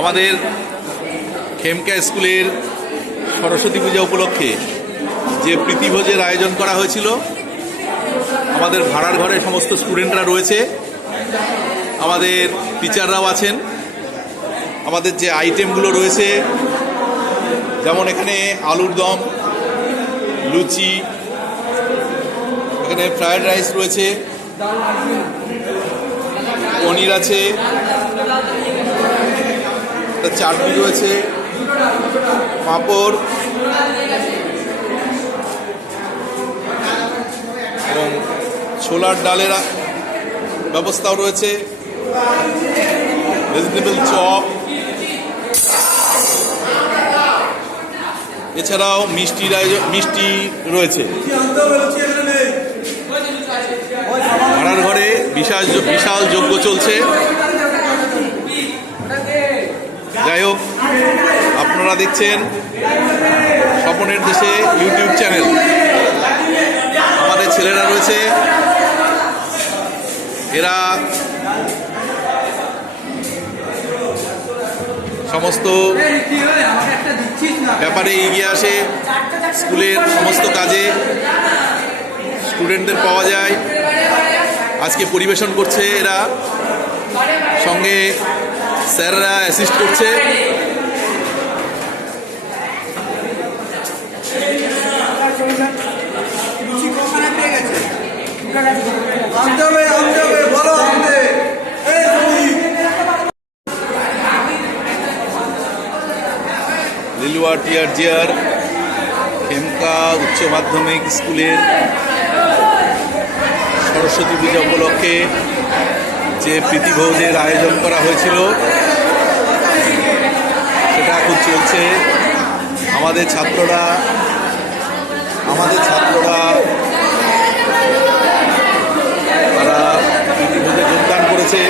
আমাদের খেমকা স্কুলের সরস্বতী পূজা উপলক্ষে যে প্রীতিভোজের আয়োজন করা হয়েছিল, আমাদের ভাড়ার ঘরে সমস্ত স্টুডেন্টরা রয়েছে, আমাদের টিচাররাও আছেন, আমাদের যে আইটেমগুলো রয়েছে, যেমন এখানে আলুর দম, লুচি, এখানে ফ্রায়েড রাইস রয়েছে পনির আছে। চাটনি রয়েছে পাঁপড়। এবং ছোলার ডালের ব্যবস্থাও রয়েছে। Vegetable chop. এছাড়াও মিষ্টির মিষ্টি রয়েছে ভাড়ার ঘরে বিশাল বিশাল যজ্ঞ চলছে। যাই হোক, আপনারা দেখছেন স্বপনের দেশে ইউটিউব চ্যানেল আমাদের ছেলেরা রয়েছে। এরা সমস্ত ব্যাপারে এগিয়ে আসে। স্কুলের সমস্ত কাজে। স্টুডেন্টদের পাওয়া যায়। আজকে পরিবেশন করছে এরা। সঙ্গে স্যাররা অ্যাসিস্ট করছে। লিলুয়া জিয়ার খেমকা উচ্চ মাধ্যমিক স্কুলের সরস্বতী পূজা উপলক্ষে যে প্রীতিভোজের আয়োজন করা হয়েছিল, সেটা এখন চলছে। আমাদের ছাত্ররা আমাদের ছাত্ররা, তারা প্রীতিভোজে যোগদান করেছে।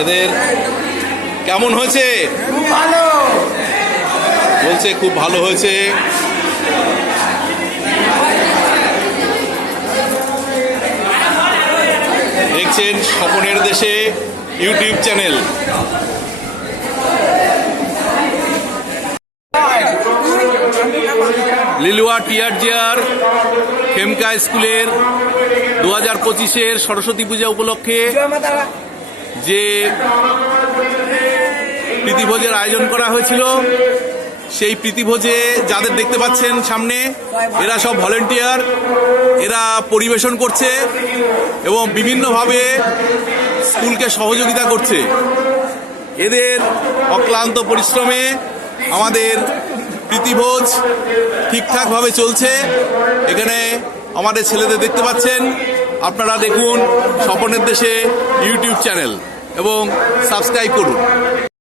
এদের কেমন হয়েছে? বলছে খুব ভালো হয়েছে। দেখছেন স্বপনের দেশে ইউটিউব চ্যানেল। লিলুয়া টিয়ার জিয়ার খেমকা স্কুলের দু হাজার পঁচিশের সরস্বতী পূজা উপলক্ষে যে প্রীতিভোজের আয়োজন করা হয়েছিল, সেই প্রীতিভোজে যাদের দেখতে পাচ্ছেন সামনে, এরা সব ভলেন্টিয়ার, এরা পরিবেশন করছে এবং বিভিন্নভাবে স্কুলকে সহযোগিতা করছে। এদের অক্লান্ত পরিশ্রমে আমাদের প্রীতিভোজ ঠিকঠাকভাবে চলছে। এখানে আমাদের ছেলেদের দেখতে পাচ্ছেন। আপনারা দেখুন স্বপনের দেশে ইউটিউব চ্যানেল এবং সাবস্ক্রাইব করুন।